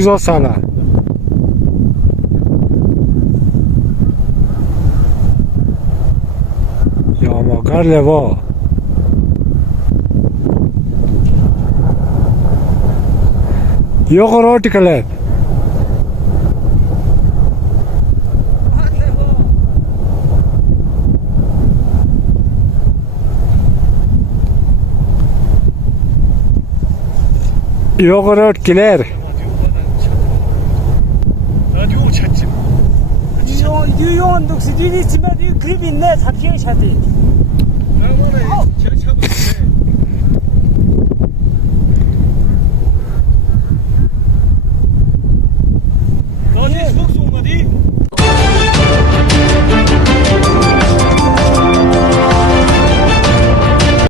بگذار سنه یا ماگر لوا یا قرار تکلت یا قرار کلر 유용한 독수 뒤에 있지만 이 그립이 있네. 잡히기 샷이.